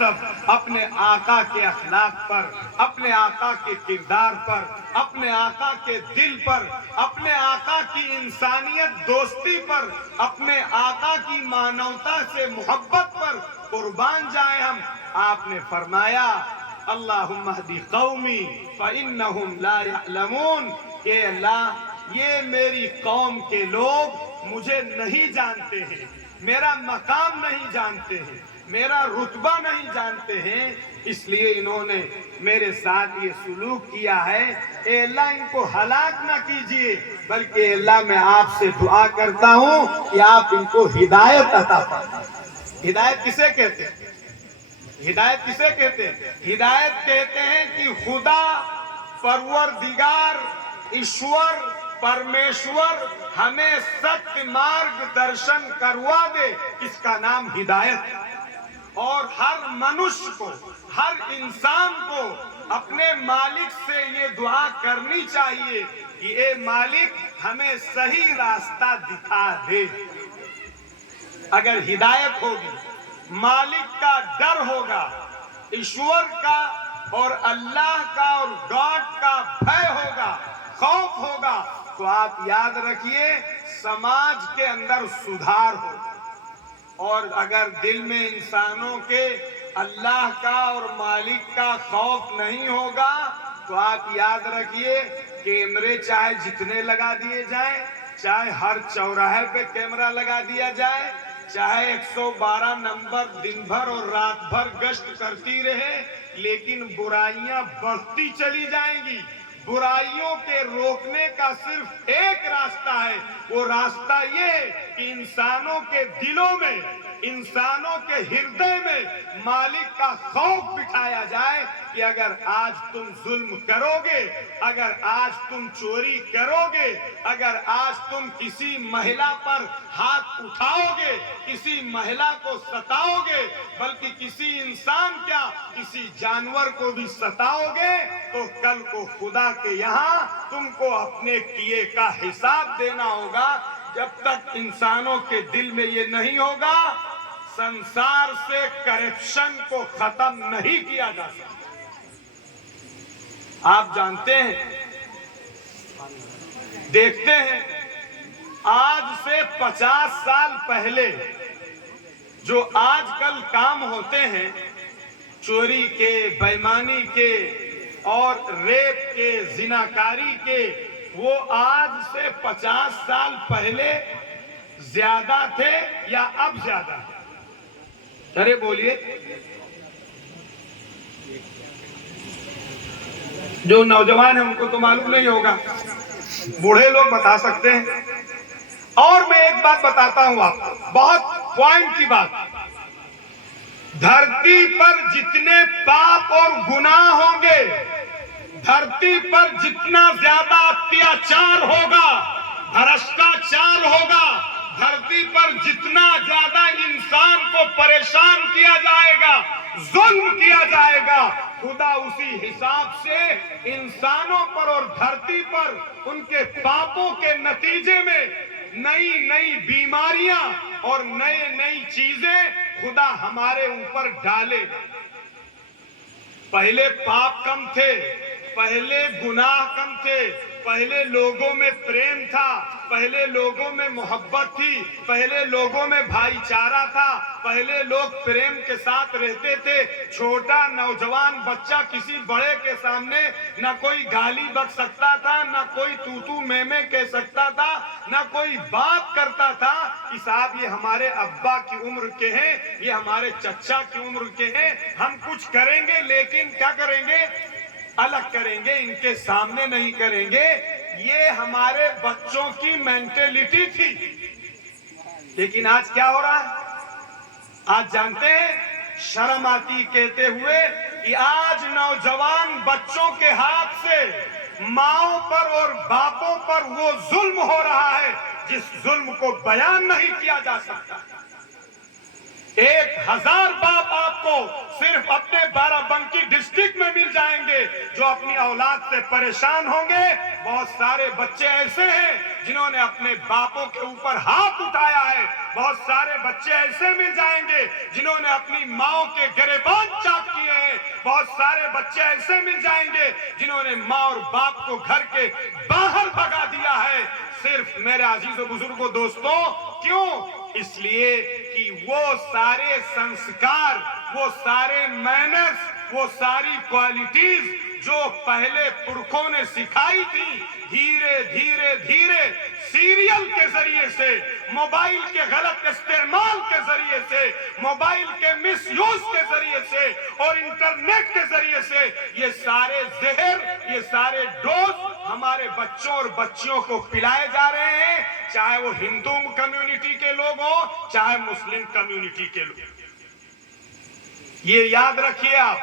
اپنے آقا کے اخلاق پر، اپنے آقا کے کردار پر، اپنے آقا کے دل پر، اپنے آقا کی انسانیت دوستی پر، اپنے آقا کی مانوتا سے محبت پر قربان جائیں ہم۔ آپ نے فرمایا اللہم اہدی قومی فإنہم لا یعلمون، کہ اللہ یہ میری قوم کے لوگ مجھے نہیں جانتے ہیں، میرا مقام نہیں جانتے ہیں، میرا رتبہ نہیں جانتے ہیں، اس لیے انہوں نے میرے ساتھ یہ سلوک کیا ہے۔ اے اللہ ان کو ہلاک نہ کیجئے، بلکہ اے اللہ میں آپ سے دعا کرتا ہوں کہ آپ ان کو ہدایت عطا فرمائیں۔ ہدایت کسے کہتے ہیں؟ ہدایت کسے کہتے ہیں؟ ہدایت کہتے ہیں کہ خدا پروردگار ایشور پرمیشور ہمیں ستیہ مارگ درشن کروا دے، اس کا نام ہدایت ہے۔ اور ہر منشیہ کو، ہر انسان کو اپنے مالک سے یہ دعا کرنی چاہیے کہ اے مالک ہمیں صحیح راستہ دکھا دے۔ اگر ہدایت ہوگی، مالک کا ڈر ہوگا، ایشور کا اور اللہ کا اور گاڈ کا بھے ہوگا، خوف ہوگا، تو آپ یاد رکھیے سماج کے اندر سدھار ہوگا۔ اور اگر دل میں انسانوں کے اللہ کا اور مالک کا خوف نہیں ہوگا تو آپ یاد رکھیے کیمرے چاہے جتنے لگا دیے جائیں، چاہے ہر چوراہے پہ کیمرہ لگا دیا جائے، چاہے 112 نمبر دن بھر اور رات بھر گشت کرتی رہے، لیکن برائیاں بڑھتی چلی جائیں گی۔ برائیوں کے روکنے کا صرف ایک راستہ ہے، وہ راستہ یہ ہے کہ انسانوں کے دلوں میں، انسانوں کے ہردے میں مالک کا خوف بٹھایا جائے کہ اگر آج تم ظلم کرو گے، اگر آج تم چوری کرو گے، اگر آج تم کسی مہیلا پر ہاتھ اٹھاؤ گے، کسی مہیلا کو ستاؤ گے، بلکہ کسی انسان کیا کسی جانور کو بھی ستاؤ گے، تو کل کو خدا کے یہاں تم کو اپنے کیے کا حساب دینا ہوگا۔ جب تک انسانوں کے دل میں یہ نہیں ہوگا، سنسار سے کرپشن کو ختم نہیں کیا جا سکتا۔ آپ جانتے ہیں، دیکھتے ہیں، آج سے 50 سال پہلے جو آج کل کام ہوتے ہیں، چوری کے، بےایمانی کے اور ریپ کے، زناکاری کے، وہ آج سے 50 سال پہلے زیادہ تھے یا اب زیادہ ہے؟ ارے بولیے، جو نوجوان ہیں ان کو تو معلوم نہیں ہوگا، بوڑھے لوگ بتا سکتے ہیں۔ اور میں ایک بات بتاتا ہوں آپ کو، بہت پوائنٹ کی بات، دھرتی پر جتنے پاپ اور گناہ ہوں گے، دھرتی پر جتنا زیادہ اتیاچار ہوگا، بھرشٹاچار ہوگا، دھرتی پر جتنا زیادہ انسان کو پریشان کیا جائے گا، ظلم کیا جائے گا، خدا اسی حساب سے انسانوں پر اور دھرتی پر ان کے پاپوں کے نتیجے میں نئی نئی بیماریاں اور نئی چیزیں خدا ہمارے اوپر ڈالے گا۔ پہلے پاپ کم تھے، پہلے گناہ کم تھے، پہلے لوگوں میں پریم تھا، پہلے لوگوں میں محبت تھی، پہلے لوگوں میں بھائی چارہ تھا، پہلے لوگ پریم کے ساتھ رہتے تھے۔ چھوٹا نوجوان بچہ کسی بڑے کے سامنے نہ کوئی گالی بک سکتا تھا، نہ کوئی تو میں کہہ سکتا تھا، نہ کوئی بات کرتا تھا کہ صاحب یہ ہمارے ابا کی عمر کے ہیں، یہ ہمارے چچا کی عمر کے ہیں، ہم کچھ کریں گے لیکن کیا کریں گے؟ الگ کریں گے، ان کے سامنے نہیں کریں گے۔ یہ ہمارے بچوں کی مینٹیلٹی تھی۔ لیکن آج کیا ہو رہا ہے؟ آج جانتے ہیں، شرم آتی کہتے ہوئے کہ آج نوجوان بچوں کے ہاتھ سے ماؤں پر اور باپوں پر وہ ظلم ہو رہا ہے جس ظلم کو بیان نہیں کیا جا سکتا۔ 1000 باپ آپ کو صرف اپنے بارہ بنکی ڈسٹرکٹ میں مل جائیں گے جو اپنی اولاد سے پریشان ہوں گے۔ بہت سارے بچے ایسے ہیں جنہوں نے اپنے باپوں کے اوپر ہاتھ اٹھایا ہے، بہت سارے بچے ایسے مل جائیں گے جنہوں نے اپنی ماں کے گریبان بہت سارے بچے ایسے مل جائیں گے جنہوں نے ماں اور باپ کو گھر کے باہر بھگا دیا ہے، صرف میرے عزیز و بزرگوں دوستوں، کیوں؟ اس لیے کہ وہ سارے سنسکار، وہ سارے مینرز، وہ ساری کوالٹیز جو پہلے پرکھوں نے سکھائی تھی، دھیرے دھیرے دھیرے سیریل کے ذریعے سے، موبائل کے غلط استعمال کے ذریعے سے، موبائل کے مس یوز کے ذریعے سے اور انٹرنیٹ کے ذریعے سے یہ سارے زہر، یہ سارے ڈوز ہمارے بچوں اور بچیوں کو پلائے جا رہے ہیں، چاہے وہ ہندو کمیونٹی کے لوگ ہوں، چاہے مسلم کمیونٹی کے لوگ۔ یہ یاد رکھیے آپ،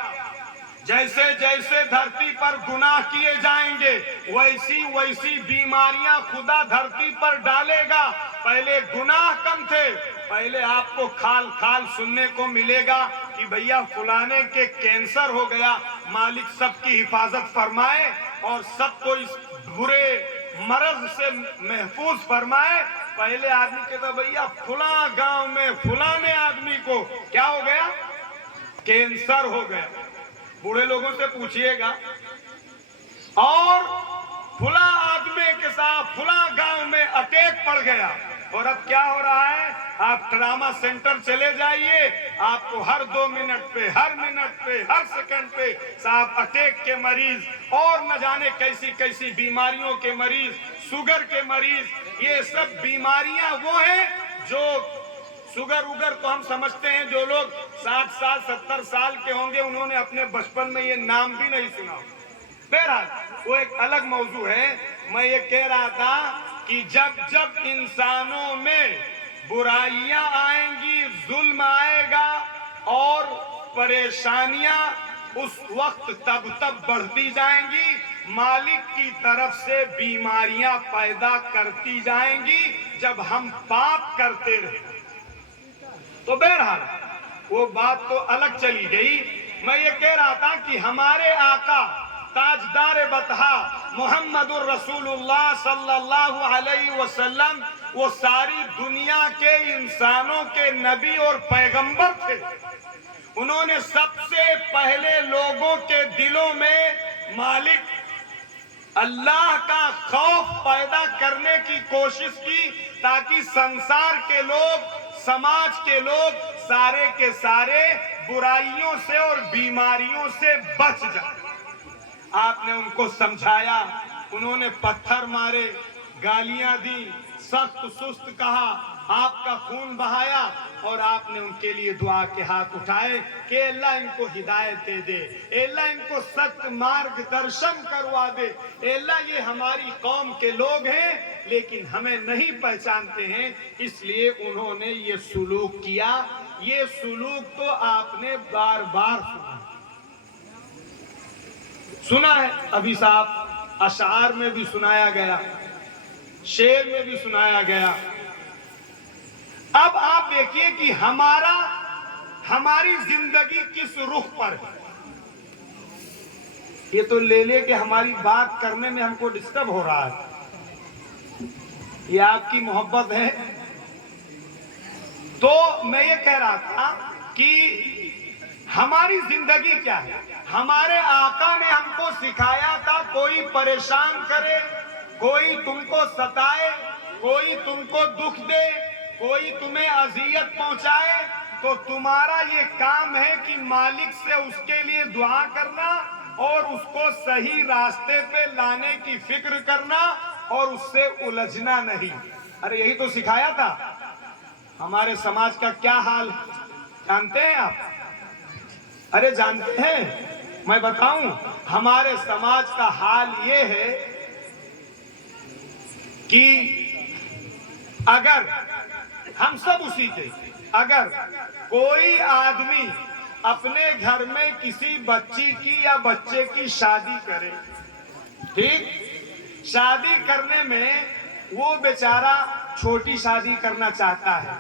جیسے جیسے دھرتی پر گناہ کیے جائیں گے ویسی ویسی بیماریاں خدا دھرتی پر ڈالے گا۔ پہلے گناہ کم تھے، پہلے آپ کو کھال کھال سننے کو ملے گا کہ بھیا فلانے کے کینسر ہو گیا، مالک سب کی حفاظت فرمائے اور سب کو اس برے مرض سے محفوظ فرمائے۔ پہلے آدمی کہتا بھیا فلاں گاؤں میں فلانے آدمی کو کیا ہو گیا؟ کینسر ہو گیا۔ بوڑھے لوگوں سے پوچھئے گا، اور فلاں آدمی کے ساتھ فلاں گاؤں میں اٹیک پڑ گیا، اور اب کیا ہو رہا ہے؟ آپ ٹراما سینٹر چلے جائیے، آپ کو ہر 2 منٹ پہ، ہر منٹ پہ، ہر سیکنڈ پہ صاحب اٹیک کے مریض اور نہ جانے کیسی کیسی بیماریوں کے مریض، شوگر کے مریض۔ یہ سب بیماریاں وہ ہیں جو شوگر وگر تو ہم سمجھتے ہیں جو لوگ 60 سال 70 سال کے ہوں گے انہوں نے اپنے بچپن میں یہ نام بھی نہیں سنا۔ بہرحال وہ ایک الگ موضوع ہے۔ میں یہ کہہ رہا تھا کہ جب جب انسانوں میں برائیاں آئیں گی، ظلم آئے گا اور پریشانیاں اس وقت تب بڑھتی جائیں گی، مالک کی طرف سے بیماریاں پیدا کرتی جائیں گی جب ہم پاپ کرتے رہیں۔ تو بہرحال وہ بات تو الگ چلی گئی۔ میں یہ کہہ رہا تھا کہ ہمارے آقا تاجدار بطحا محمد الرسول اللہ صلی اللہ علیہ وسلم وہ ساری دنیا کے انسانوں کے نبی اور پیغمبر تھے۔ انہوں نے سب سے پہلے لوگوں کے دلوں میں مالک اللہ کا خوف پیدا کرنے کی کوشش کی تاکہ سنسار کے لوگ، سماج کے لوگ سارے کے سارے برائیوں سے اور بیماریوں سے بچ جائیں۔ آپ نے ان کو سمجھایا، انہوں نے پتھر مارے، گالیاں دی، سخت سست کہا، آپ کا خون بہایا، اور آپ نے ان کے لیے دعا کے ہاتھ اٹھائے کہ اللہ ان کو ہدایت دے دے، اللہ ان کو سچ مارگ درشن کروا دے، اللہ یہ ہماری قوم کے لوگ ہیں لیکن ہمیں نہیں پہچانتے ہیں، اس لیے انہوں نے یہ سلوک کیا۔ یہ سلوک تو آپ نے بار بار سنا ہے، ابھی صاحب اشعار میں بھی سنایا گیا، شعر میں بھی سنایا گیا۔ اب آپ دیکھیے کہ ہماری زندگی کس رخ پر ہے۔ یہ تو لے لے کے ہماری بات کرنے میں ہم کو ڈسٹرب ہو رہا ہے، یہ آپ کی محبت ہے۔ تو میں یہ کہہ رہا تھا کہ ہماری زندگی کیا ہے؟ ہمارے آقا نے ہم کو سکھایا تھا، کوئی پریشان کرے، کوئی تم کو ستائے، کوئی تم کو دکھ دے، کوئی تمہیں اذیت پہنچائے تو تمہارا یہ کام ہے کہ مالک سے اس کے لیے دعا کرنا اور اس کو صحیح راستے پہ لانے کی فکر کرنا اور اس سے الجھنا نہیں۔ ارے یہی تو سکھایا تھا۔ ہمارے سماج کا کیا حال جانتے ہیں آپ؟ ارے جانتے ہیں، میں بتاؤں، ہمارے سماج کا حال یہ ہے کہ اگر ہم سب اسی تھے، اگر کوئی آدمی اپنے گھر میں کسی بچی کی یا بچے کی شادی کرے، ٹھیک، شادی کرنے میں وہ بیچارہ چھوٹی شادی کرنا چاہتا ہے،